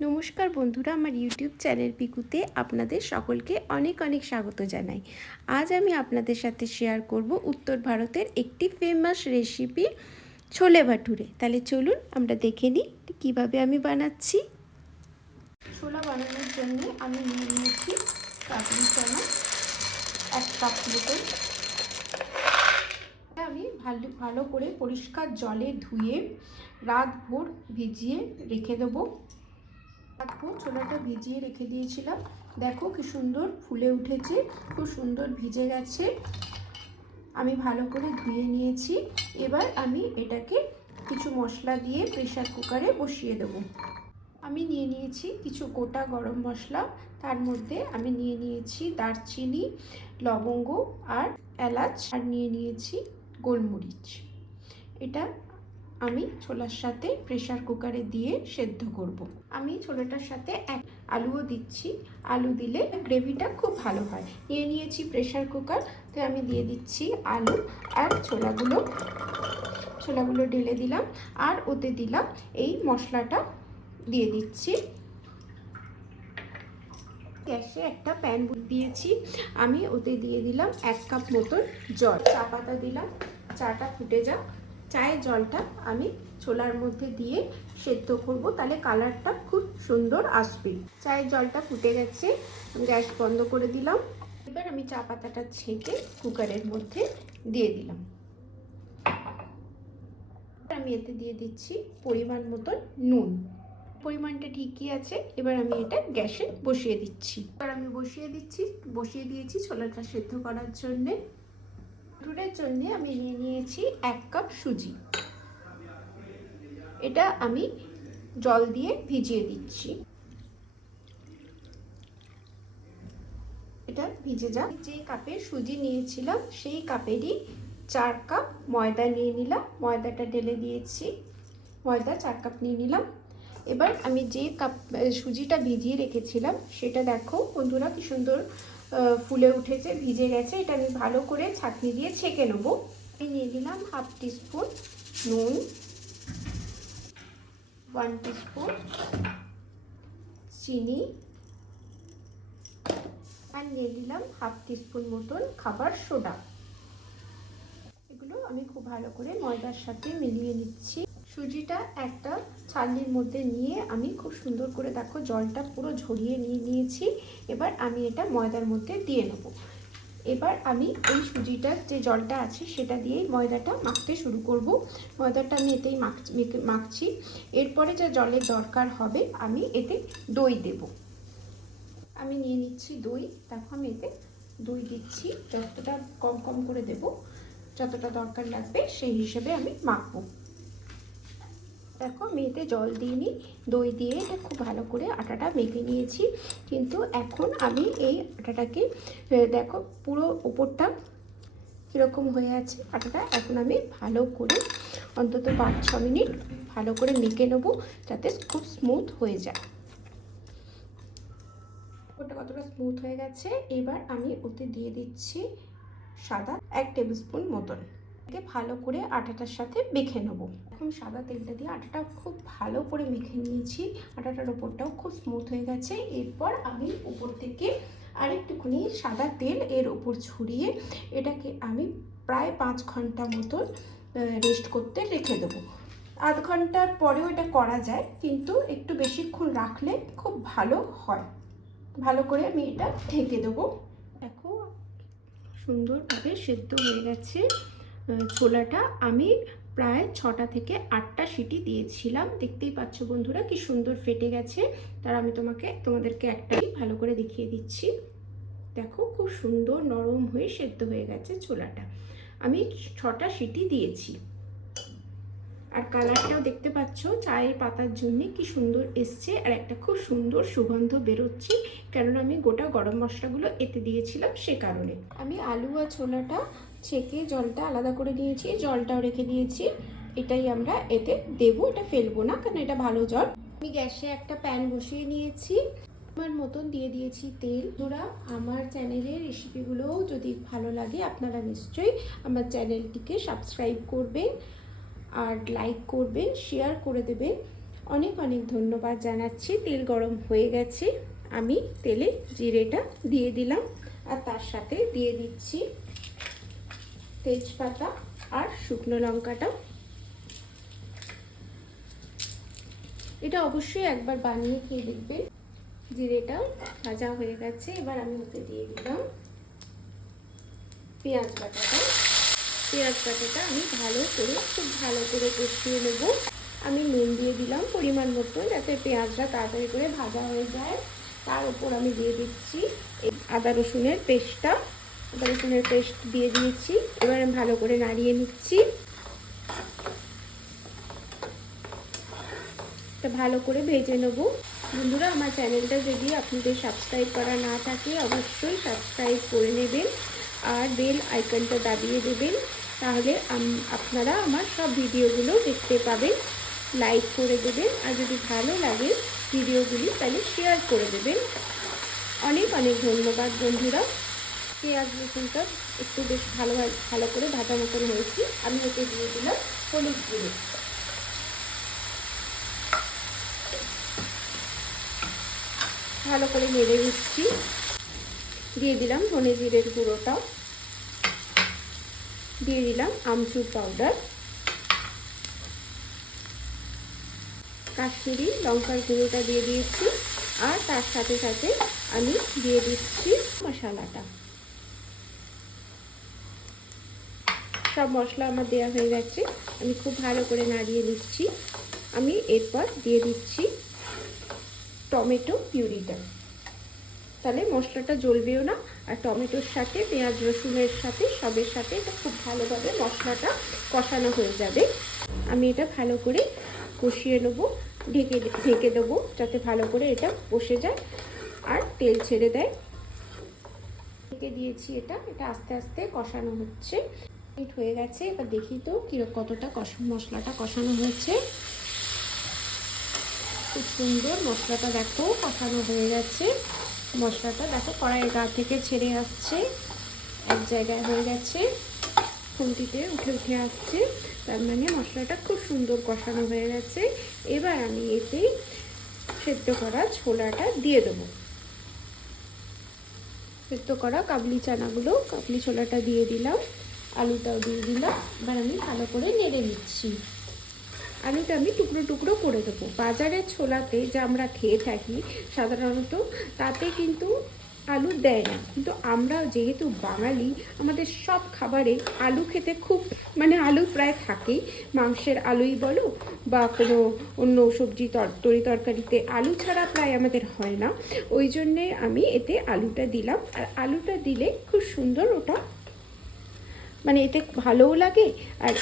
নমস্কার বন্ধুরা, আমার ইউটিউব চ্যানেল পিকুতে আপনাদের সকলকে অনেক অনেক স্বাগত জানাই। আজ আমি আপনাদের সাথে শেয়ার করব উত্তর ভারতের একটি ফেমাস রেসিপি ছোলে ভাটুরে। তাহলে চলুন আমরা দেখে নিই কীভাবে আমি বানাচ্ছি। ছোলা বানানোর জন্য আমি নিয়ে নিয়েছি কাবলি চানা 1 কাপ মতন। আমি ভালো করে পরিষ্কার জলে ধুয়ে রাতভর ভিজিয়ে রেখে দেবো। ছোলাটা ভিজিয়ে রেখে দিয়েছিলাম, দেখো কি সুন্দর ফুলে উঠেছে, খুব সুন্দর ভিজে গেছে। আমি ভালো করে ধুয়ে নিয়েছি। এবার আমি এটাকে কিছু মশলা দিয়ে প্রেসার কুকারে বসিয়ে দেব। আমি নিয়ে নিয়েছি কিছু গোটা গরম মশলা, তার মধ্যে আমি নিয়ে নিয়েছি দারচিনি, লবঙ্গ আর এলাচ, আর নিয়ে নিয়েছি গোলমরিচ। এটা আমি ছোলার সাথে প্রেসার কুকারে দিয়ে সেদ্ধ করব। আমি ছোলাটার সাথে এক আলুও দিচ্ছি, আলু দিলে গ্রেভিটা খুব ভালো হয়। নিয়ে নিয়েছি প্রেসার কুকার, তো আমি দিয়ে দিচ্ছি আলু আর ছোলাগুলো ঢেলে দিলাম, আর ওতে দিলাম এই মশলাটা দিয়ে দিচ্ছি। গ্যাসে একটা প্যান দিয়েছি, আমি ওতে দিয়ে দিলাম 1 কাপ মতন জল, চা পাতা দিলাম, চাটা ফুটে যাক। চায়ের জলটা আমি ছোলার মধ্যে দিয়ে সেদ্ধ করব, তাহলে কালারটা খুব সুন্দর আসবে। চায়ের জলটা ফুটে গেছে, গ্যাস বন্ধ করে দিলাম। এবার আমি চা পাতাটা ছেঁকে কুকারের মধ্যে দিয়ে দিলাম। আমি এতে দিয়ে দিচ্ছি পরিমাণ মতন নুন, পরিমাণটা ঠিকই আছে। এবার আমি এটা গ্যাসে বসিয়ে দিচ্ছি। এবার আমি বসিয়ে দিয়েছি ছোলাটা সেদ্ধ করার জন্যে। ভাটুরের জন্য আমি নিয়ে নিয়েছি 1 কাপ সুজি। এটা আমি জল দিয়ে ভিজিয়ে দিচ্ছি। এটা ভিজে যাক। যে কাপে সুজি নিয়েছিলাম সেই কাপেরই 4 কাপ ময়দা নিয়ে নিলাম, ময়দাটা ঢেলে দিয়েছি। ময়দা 4 কাপ নিয়ে নিলাম। এবার আমি যে কাপ সুজিটা ভিজিয়ে রেখেছিলাম সেটা দেখো বন্ধুরা কি সুন্দর ফুলে উঠেছে, ভিজে গেছে। এটা আমি ভালো করে ছাঁকনি দিয়ে ছেঁকে নেব। আমি নিয়ে দিলাম 1/2 টিস্পুন নুন, 1 টিস্পুন চিনি, আর নিয়ে দিলাম 1/2 টিস্পুন মতন খাবার সোডা। এগুলো আমি খুব ভালো করে ময়দার সাথে মিলিয়ে নিচ্ছি। সুজিটা একটা ছাঁকনির মধ্যে নিয়ে আমি খুব সুন্দর করে দেখো জলটা পুরো ঝরিয়ে নিয়েছি। এবার আমি এটা ময়দার মধ্যে দিয়ে নেব। এবার আমি এই সুজিটার যে জলটা আছে সেটা দিয়েই ময়দাটা মাখতে শুরু করব। ময়দাটা আমি এতেই মাখছি। এরপরে যা জলের দরকার হবে আমি এতে দই দেব। আমি নিয়ে নিচ্ছি দই, দেখো আমি এতে দই দিচ্ছি, যতটা কম কম করে দেব, যতটা দরকার লাগবে সেই হিসেবে আমি মাখবো। দেখো আমি এতে জল দিইনি, দই দিয়ে এটা খুব ভালো করে আটাটা মেখে নিয়েছি। কিন্তু এখন আমি এই আটাটাকে দেখো পুরো উপরটা কীরকম হয়ে আছে আটাটা, এখন আমি ভালো করে অন্তত 5-6 মিনিট ভালো করে মেখে নেবো, যাতে খুব স্মুথ হয়ে যায়। ওটা কতটা স্মুথ হয়ে গেছে, এবার আমি ওতে দিয়ে দিচ্ছি সাদা 1 টেবিল স্পুন মতন। ভালো করে আটাটার সাথে মেখে নেবো। এখন সাদা তেলটা দিয়ে আটাটা খুব ভালো করে মেখে নিয়েছি, আটাটার ওপরটাও খুব স্মুথ হয়ে গেছে। এরপর আমি উপর থেকে আরেকটুখানি সাদা তেল এর উপর ছড়িয়ে এটাকে আমি প্রায় 5 ঘন্টা মতন রেস্ট করতে রেখে দেবো। আধ ঘন্টার পরেও এটা করা যায়, কিন্তু একটু বেশিক্ষণ রাখলে খুব ভালো হয়। ভালো করে আমি এটা ঢেকে দেবো। দেখো সুন্দরভাবে সেদ্ধ হয়ে গেছে ছোলাটা। আমি প্রায় 6টা থেকে 8টা সিটি দিয়েছিলাম, দেখতেই পাচ্ছ বন্ধুরা কি সুন্দর ফেটে গেছে। তার আমি তোমাদেরকে একটাই ভালো করে দেখিয়ে দিচ্ছি। দেখো খুব সুন্দর নরম হয়ে সেদ্ধ হয়ে গেছে ছোলাটা। আমি 6টা সিটি দিয়েছি। আর কালারটাও দেখতে পাচ্ছ চায়ের পাতার জন্য কি সুন্দর এসছে, আর একটা খুব সুন্দর সুগন্ধ বেরোচ্ছে, কেননা আমি গোটা গরম মশলাগুলো এতে দিয়েছিলাম সে কারণে। আমি আলু আর ছোলাটা ছেঁকে জলটা আলাদা করে নিয়েছি, জলটাও রেখে দিয়েছি। এটাই আমরা এতে দেবো, এটা ফেলবো না কারণ এটা ভালো জল। আমি গ্যাসে একটা প্যান বসিয়ে নিয়েছি, আমার মতন দিয়ে দিয়েছি তেল। ধরা আমার চ্যানেলের রেসিপিগুলো যদি ভালো লাগে আপনারা নিশ্চয়ই আমার চ্যানেলটিকে সাবস্ক্রাইব করবেন, আর লাইক করবেন, শেয়ার করে দেবেন। অনেক অনেক ধন্যবাদ জানাচ্ছি। তেল গরম হয়ে গেছে, আমি তেলে জিরেটা দিয়ে দিলাম আর তার সাথে দিয়ে দিচ্ছি তেজপাতা আর শুকনো লঙ্কাটা। এটা অবশ্যই একবার বানিয়ে খেয়ে দেখবেন। জিরেটা ভাজা হয়ে গেছে, এবার আমি ওতে দিয়ে দিলাম পেঁয়াজ বাটাটা। পেঁয়াজ বাটাটা আমি খুব ভালো করে কষিয়ে নেব। আমি নুন দিয়ে দিলাম পরিমাণ মতো, যাতে পেঁয়াজটা তাড়াতাড়ি করে ভাজা হয়ে যায়। তার উপর আমি দিয়ে দিচ্ছি আদা রসুনের পেস্টটা। আদা রসুনের পেস্ট দিয়ে দিয়েছি, এবার আমি ভালো করে নাড়িয়ে নিচ্ছি। এটা ভালো করে ভেজে নেব। বন্ধুরা, আমার চ্যানেলটা যদি আপনাদের সাবস্ক্রাইব করা না থাকে অবশ্যই সাবস্ক্রাইব করে নেবেন আর বেল আইকনটা দাবিয়ে দেবেন, তাহলে আপনারা আমার সব ভিডিওগুলো দেখতে পাবেন। লাইক করে দেবেন আর যদি ভালো লাগে ভিডিওগুলি তাহলে শেয়ার করে দেবেন। অনেক অনেক ধন্যবাদ বন্ধুরা। পেঁয়াজ রসুনটা একটু বেশ ভালো করে ভাজা মতন হয়েছি। আমি ওতে দিয়ে দিলাম হলুদ গুঁড়ো। ভালো করে নেড়ে দিচ্ছি। দিয়ে দিলাম ধনে জিরের গুঁড়োটা, দিয়ে দিলাম আমচুর পাউডার, কাশ্মীরি লঙ্কার গুঁড়োটা দিয়ে দিয়েছি আর তার সাথে সাথে আমি দিয়ে দিচ্ছি মশলাটা। সব মশলা আমার দেওয়া হয়ে গেছে, আমি খুব ভালো করে নাড়িয়ে নিচ্ছি। আমি এরপর দিয়ে দিচ্ছি টমেটো পিউরিটা, তাহলে মশলাটা জ্বলবেও না আর টমেটোর সাথে পেঁয়াজ রসুনের সাথে সবের সাথে এটা খুব ভালোভাবে মশলাটা কষানো হয়ে যাবে। আমি এটা ভালো করে কষিয়ে নেবো, ঢেকে দেবো যাতে ভালো করে এটা বসে যায় আর তেল ছেড়ে দেয়। ঢেকে দিয়েছি, এটা আস্তে আস্তে কষানো হচ্ছে। হয়ে গেছে, এবার দেখি তো কতটা মশলাটা কষানো হয়েছে। খুব সুন্দর মশলাটা দেখো কষানো হয়ে গেছে। মশলাটা দেখো কড়াইয়ের গা থেকে ছেড়ে আসছে, এক জায়গায় হয়ে গেছে, খুন্তিতে উঠে উঠে আসছে, তার মানে মশলাটা খুব সুন্দর কষানো হয়ে গেছে। এবার আমি এতে সেদ্ধ করা ছোলাটা দিয়ে দেবো। সেদ্ধ করা কাবলি চানাগুলো, কাবলি ছোলাটা দিয়ে দিলাম, আলুটাও দিয়ে দিলাম। এবার আমি ভালো করে নেড়ে নিচ্ছি। আলুটা আমি টুকরো টুকরো করে দেবো। বাজারের ছোলাতে যা আমরা খেয়ে থাকি সাধারণত তাতে কিন্তু আলু দেয় না, কিন্তু আমরা যেহেতু বাঙালি আমাদের সব খাবারে আলু খেতে খুব আলু প্রায় থাকেই। মাংসের আলুই বলো বা কোনো অন্য সবজি তরকারিতে আলু ছাড়া প্রায় আমাদের হয় না। ওই জন্যে আমি এতে আলুটা দিলাম। আর আলুটা দিলে খুব সুন্দর ওটা এতে ভালোও লাগে আর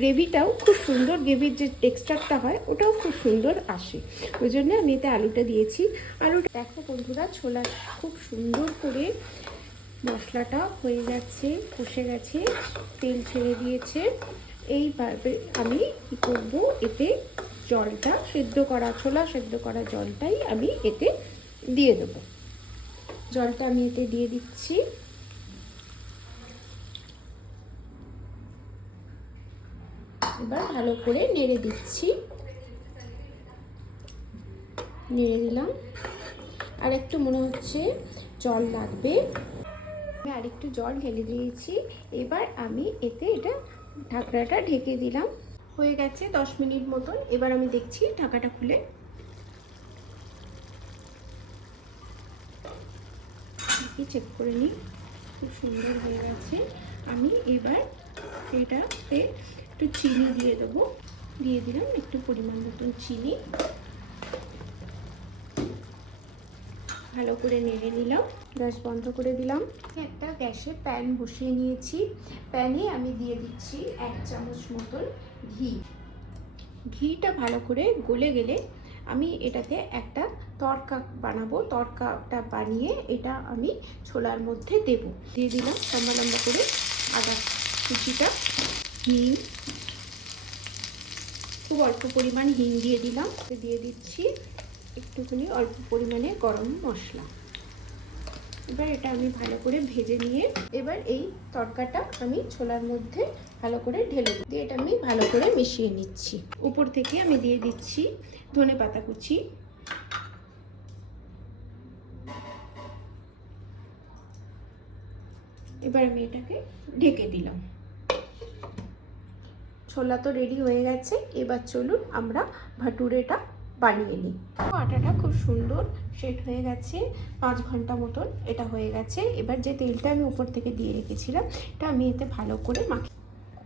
গ্রেভিটাও খুব সুন্দর, গ্রেভির যে টেক্সচারটা হয় ওটাও খুব সুন্দর আসে। ওই জন্য আমি এতে আলুটা দিয়েছি। আলুটা দেখো বন্ধুরা, ছোলা খুব সুন্দর করে মশলাটা হয়ে গেছে, কষে গেছে, তেল ছেড়ে দিয়েছে। এইভাবে আমি কী করবো, এতে জলটা ছোলা সেদ্ধ করা জলটাই আমি এতে দিয়ে দেবো। জলটা আমি এতে দিয়ে দিচ্ছি। এবার ভালো করে নেড়ে দিচ্ছি, নেড়ে দিলাম। আর একটু মনে হচ্ছে জল লাগবে, আমি আরেকটু জল ঢেলে দিয়েছি। এবার আমি এতে ঢাকনাটা ঢেকে দিলাম। হয়ে গেছে 10 মিনিট মতন। এবার আমি দেখছি ঢাকাটা খুলে। চেক করে নিই, খুব সুন্দর হয়ে গেছে। আমি এবার এটাতে একটু চিনি দিয়ে দেবো। দিয়ে দিলাম একটু পরিমাণ মতন চিনি। ভালো করে নেড়ে নিলাম, গ্যাস বন্ধ করে দিলাম। একটা গ্যাসে প্যান বসিয়ে নিয়েছি। প্যানে আমি দিয়ে দিচ্ছি 1 চামচ মতন ঘি। ঘিটা ভালো করে গলে গেলে আমি এটাতে একটা তড়কা বানাবো। তড়কাটা বানিয়ে এটা আমি ছোলার মধ্যে দেব। দিয়ে দিলাম লম্বা লম্বা করে আদা কুচিটা, হিং, খুব অল্প পরিমাণ হিং দিয়ে দিলাম। দিয়ে দিচ্ছি একটুখানি অল্প পরিমাণে গরম মশলা। এবার এটা আমি ভালো করে ভেজে নিয়ে এবার এই তড়কাটা আমি ছোলার মধ্যে ভালো করে ঢেলে দিয়ে এটা আমি ভালো করে মিশিয়ে নিচ্ছি। উপর থেকে আমি দিয়ে দিচ্ছি ধনেপাতা কুচি, এবার আমি এটাকে ঢেকে দিলাম। ছোলা তো রেডি হয়ে গেছে, এবার চলুন আমরা ভাটুরেটা বানিয়ে নিই। আটাটা খুব সুন্দর সেট হয়ে গেছে, 5 ঘন্টা মতন এটা হয়ে গেছে। এবার যে তেলটা আমি উপর থেকে দিয়ে রেখেছিলাম এটা আমি এতে ভালো করে মাখি।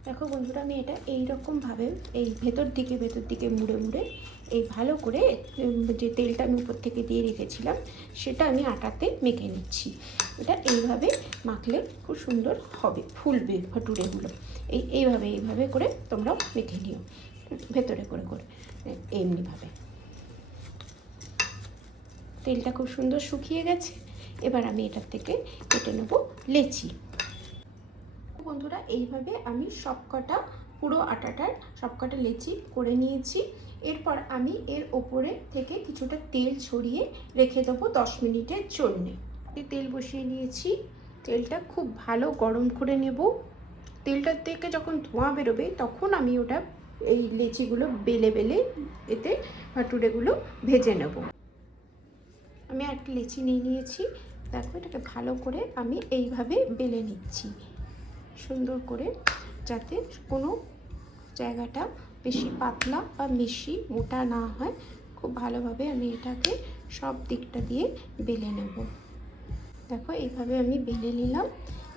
দেখো বন্ধুরা, আমি এটা এইরকমভাবে এই ভেতর দিকে মুড়ে মুড়ে এই ভালো করে যে তেলটা আমি উপর থেকে দিয়ে রেখেছিলাম সেটা আমি আটাতে মেখে নিচ্ছি। এটা এইভাবে মাখলে খুব সুন্দর হবে, ফুলবে ভাটুরেগুলো। এইভাবে করে তোমরাও মেখে নিও, ভেতরে করে করে এমনিভাবে। তেলটা খুব সুন্দর শুকিয়ে গেছে, এবার আমি এটার থেকে কেটে নেব লেচি। বন্ধুরা, এইভাবে আমি সবকটা পুরো আটাটার সবকটা লেচি করে নিয়েছি। এরপর আমি এর ওপরে থেকে কিছুটা তেল ছড়িয়ে রেখে দেবো 10 মিনিটের জন্যে। তেল বসিয়ে নিয়েছি, তেলটা খুব ভালো গরম করে নেব। তেলটার থেকে যখন ধোঁয়া বেরোবে তখন আমি ওটা এই লেচিগুলো বেলে বেলে এতে ভাটুরেগুলো ভেজে নেব। আমি একটা লেচি নিয়ে নিয়েছি, দেখো এটাকে ভালো করে আমি এইভাবে বেলে নিচ্ছি সুন্দর করে, যাতে কোনো জায়গাটা বেশি পাতলা বা বেশি মোটা না হয়। খুব ভালোভাবে আমি এটাকে সব দিকটা দিয়ে বেলে নেব। দেখো এইভাবে আমি বেলে নিলাম।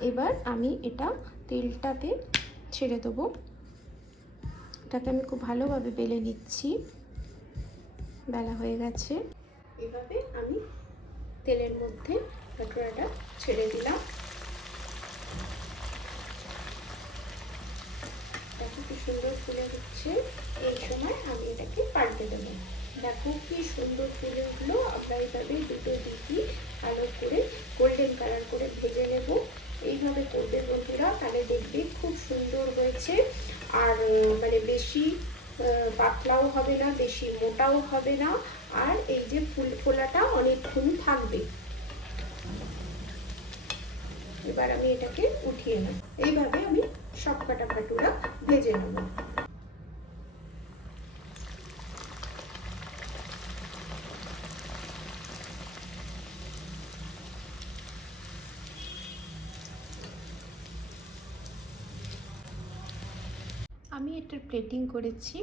এবার আমি এটা তেলটাতে ছেড়ে দেবো। এটাকে আমি খুব ভালোভাবে বেলে নিচ্ছি, বেলা হয়ে গেছে। এভাবে আমি তেলের মধ্যে ভাটুরাটা ছেড়ে দিলাম। দেখো কি সুন্দর ফুলে উঠছে। এই সময় আমি এটাকে পাল্টে দেবো। দেখো কি সুন্দর ফুলে উঠলো। আমরা এইভাবে দুটো দিকই ভালো করে গোল্ডেন কালার করে ভেজে নেব। এইভাবে করবে বন্ধুরা, তাহলে দেখবে খুব সুন্দর হয়েছে। আর মানে বেশি পাতলাও হবে না, বেশি মোটাও হবে না, আর এই যে ফোলাটা অনেকক্ষণ থাকবে। এবার আমি এটাকে উঠিয়ে নেব। এইভাবে আমি সবকটা ভাটুরা ভেজে নেব। আমি এটার প্লেটিং করেছি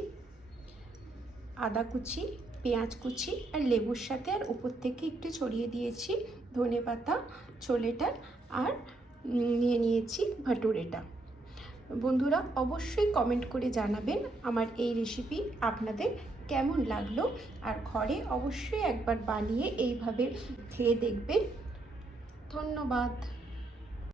আদা কুচি, পেঁয়াজ কুচি আর লেবুর সাথে, আর উপর থেকে একটু ছড়িয়ে দিয়েছি ধনেপাতা ছোলেটা, আর নিয়ে নিয়েছি ভাটুরেটা। বন্ধুরা, অবশ্যই কমেন্ট করে জানাবেন আমার এই রেসিপি আপনাদের কেমন লাগলো, আর ঘরে অবশ্যই একবার বানিয়ে এইভাবে খেয়ে দেখবেন। ধন্যবাদ।